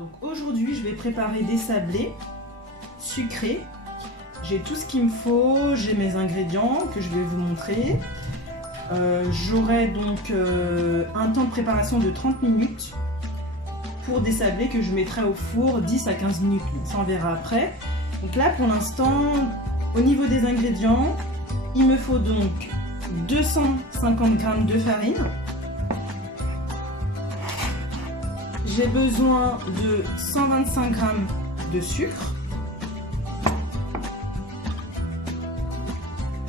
Donc aujourd'hui, je vais préparer des sablés sucrés. J'ai tout ce qu'il me faut, j'ai mes ingrédients que je vais vous montrer. J'aurai donc un temps de préparation de 30 minutes pour des sablés que je mettrai au four 10 à 15 minutes. Ça, on verra après. Donc là, pour l'instant, au niveau des ingrédients, il me faut donc 250 g de farine. J'ai besoin de 125 g de sucre,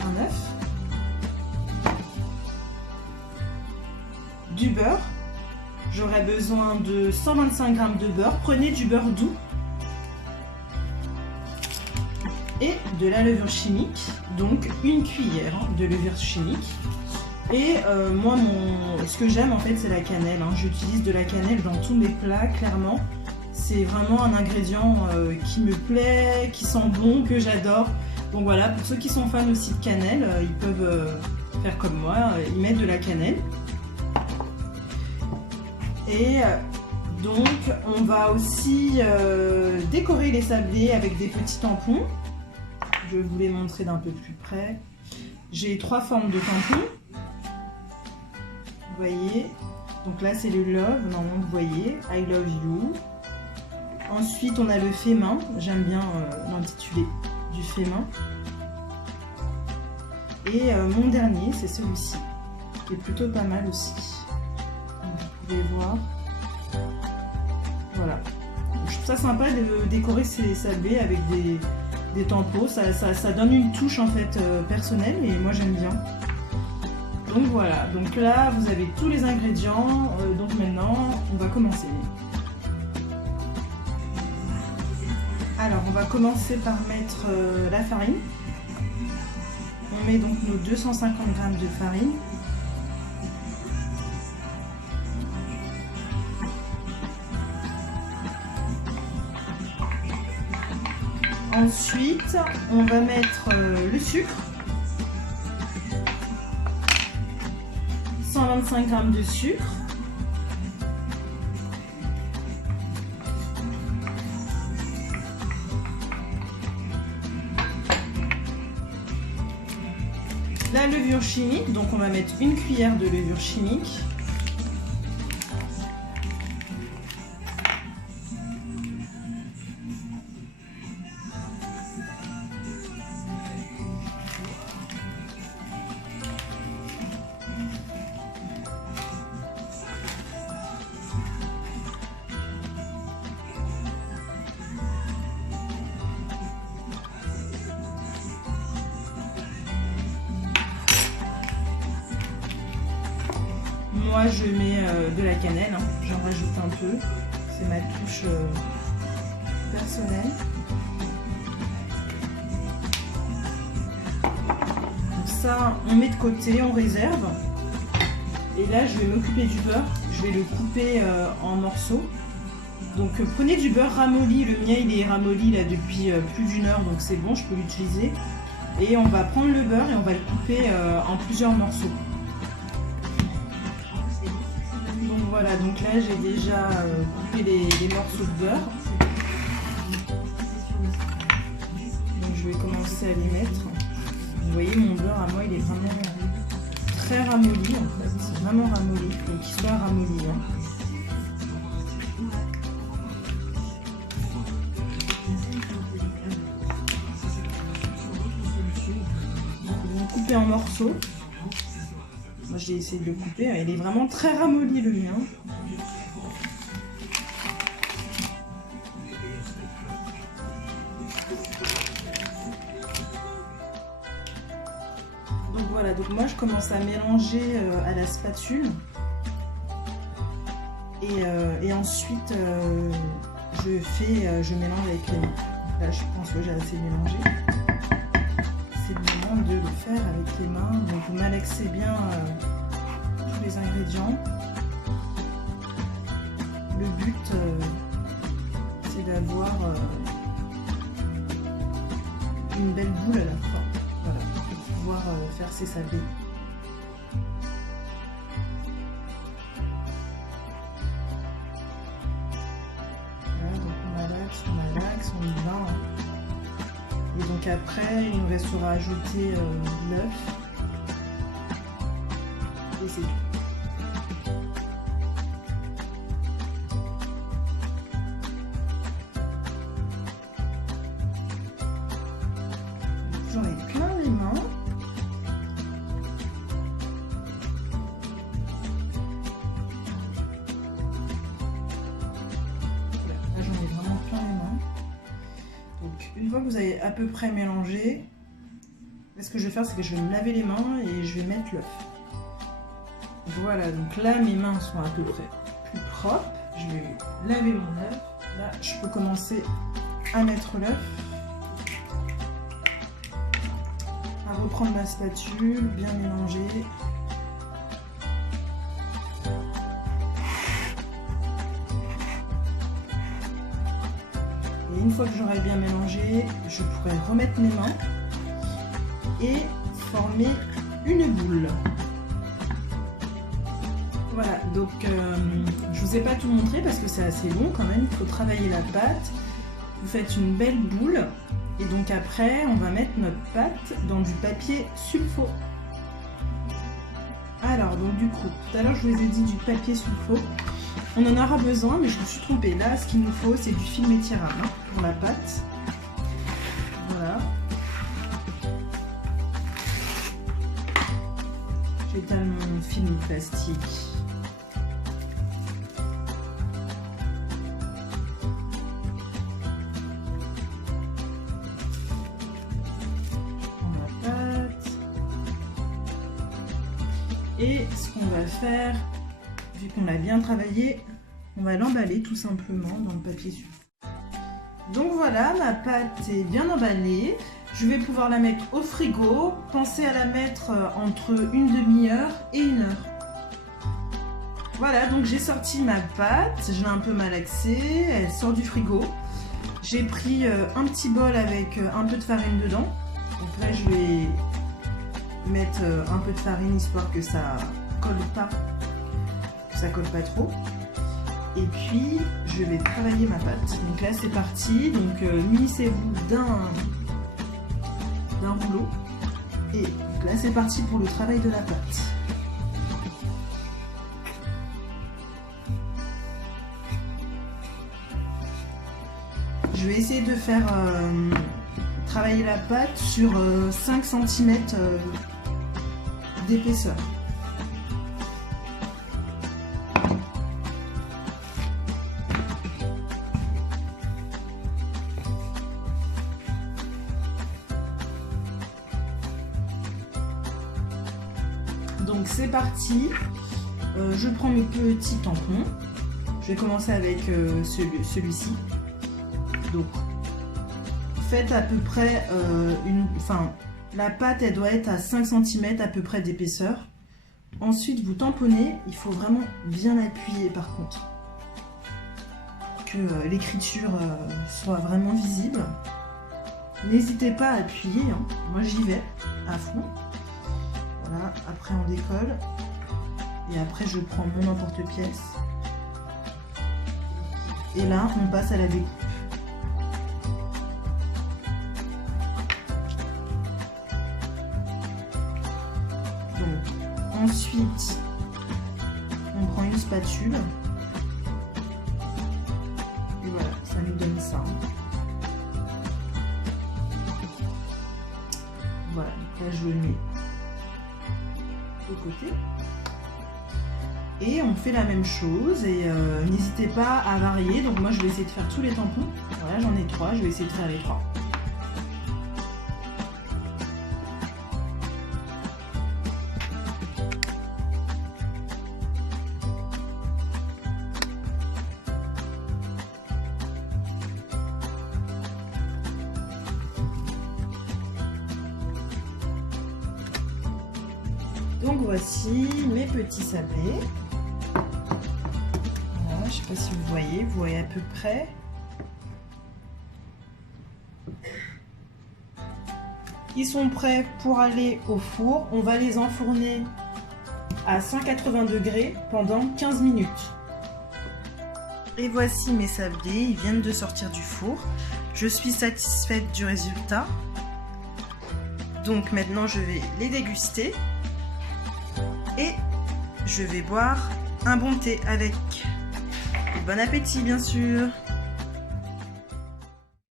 un œuf, du beurre. J'aurai besoin de 125 g de beurre. Prenez du beurre doux et de la levure chimique, donc une cuillère de levure chimique. Et moi, ce que j'aime en fait, c'est la cannelle. J'utilise de la cannelle dans tous mes plats, clairement. C'est vraiment un ingrédient qui me plaît, qui sent bon, que j'adore. Donc voilà, pour ceux qui sont fans aussi de cannelle, ils peuvent faire comme moi, ils mettent de la cannelle. Et donc, on va aussi décorer les sablés avec des petits tampons. Je vais vous les montrer d'un peu plus près. J'ai 3 formes de tampons. Vous voyez, donc là c'est le love, normalement vous voyez, I love you. Ensuite on a le fait main, j'aime bien l'intituler du fait main. Et mon dernier c'est celui-ci, qui est plutôt pas mal aussi. Donc, vous pouvez voir. Voilà. Donc, je trouve ça sympa de décorer ces sablés avec des tampons, ça donne une touche en fait personnelle et moi j'aime bien. Donc voilà, donc là vous avez tous les ingrédients, donc maintenant on va commencer. Alors on va commencer par mettre la farine. On met donc nos 250 g de farine. Ensuite on va mettre le sucre. 125 g de sucre, la levure chimique, donc on va mettre une cuillère de levure chimique, moi je mets de la cannelle, j'en rajoute un peu, c'est ma touche personnelle. Donc ça on met de côté, on réserve. Et là je vais m'occuper du beurre, je vais le couper en morceaux. Donc prenez du beurre ramolli, le mien il est ramolli là depuis plus d'1 heure, donc c'est bon, je peux l'utiliser. Et on va prendre le beurre et on va le couper en plusieurs morceaux. Donc voilà, donc là j'ai déjà coupé les morceaux de beurre. Donc je vais commencer à les mettre. Vous voyez mon beurre à moi il est vraiment très ramolli en fait, c'est vraiment ramolli, il faut qu'il soit ramolli. Couper en morceaux. Moi j'ai essayé de le couper, il est vraiment très ramolli le mien. Donc voilà, donc moi je commence à mélanger à la spatule et ensuite je mélange avec les mains. Là je pense que j'ai assez mélangé. C'est le moment de le faire avec les mains. Donc vous malaxez bien tous les ingrédients. Le but c'est d'avoir une belle boule à la fin. Voilà, pour pouvoir faire ses sablés. Voilà, pâte, on malaxe, on y va. Et donc après, il nous restera à ajouter l'œuf. Et c'est tout. J'en ai plein les mains. Là, j'en ai vraiment plein les mains. Donc, une fois que vous avez à peu près mélangé, ce que je vais faire, c'est que je vais me laver les mains et je vais mettre l'œuf. Voilà, donc là, mes mains sont à peu près plus propres. Je vais laver mon œuf. Là, je peux commencer à mettre l'œuf. À reprendre ma spatule, bien mélanger. Et une fois que j'aurai bien mélangé, je pourrai remettre mes mains et former une boule. Voilà, donc je vous ai pas tout montré parce que c'est assez long quand même, il faut travailler la pâte. Vous faites une belle boule et donc après on va mettre notre pâte dans du papier sulfo. Alors donc du coup, tout à l'heure je vous ai dit du papier sulfo. On en aura besoin mais je me suis trompée. Là ce qu'il nous faut c'est du film étirable pour la pâte. Voilà. J'étale mon film plastique. Et ce qu'on va faire, vu qu'on l'a bien travaillé, on va l'emballer tout simplement dans le papier sulfo. Donc voilà, ma pâte est bien emballée. Je vais pouvoir la mettre au frigo. Pensez à la mettre entre une demi-heure et 1 heure. Voilà, donc j'ai sorti ma pâte. Je l'ai un peu malaxée. Elle sort du frigo. J'ai pris un petit bol avec un peu de farine dedans. Donc là, je vais mettre un peu de farine histoire que ça colle pas, trop. Et puis je vais travailler ma pâte. Donc là c'est parti. Donc munissez-vous d'un rouleau. Et donc là c'est parti pour le travail de la pâte. Je vais essayer de faire travailler la pâte sur 5 cm d'épaisseur. Donc c'est parti. Je prends mes petits tampons. Je vais commencer avec celui-ci. Donc faites à peu près la pâte elle doit être à 5 cm à peu près d'épaisseur. Ensuite vous tamponnez, il faut vraiment bien appuyer par contre. Que l'écriture soit vraiment visible. N'hésitez pas à appuyer, hein. Moi j'y vais à fond. Voilà, après on décolle. Et après je prends mon emporte-pièce. Et là on passe à la découpe. Ensuite, on prend une spatule. Et voilà, ça nous donne ça. Voilà, donc là je le mets de côté. Et on fait la même chose. Et n'hésitez pas à varier. Donc moi je vais essayer de faire tous les tampons. Voilà, j'en ai 3, je vais essayer de faire les 3. Donc voici mes petits sablés. Voilà, je ne sais pas si vous voyez à peu près. Ils sont prêts pour aller au four. On va les enfourner à 180 degrés pendant 15 minutes. Et voici mes sablés, ils viennent de sortir du four. Je suis satisfaite du résultat. Donc maintenant je vais les déguster. Et je vais boire un bon thé avec. Et bon appétit bien sûr!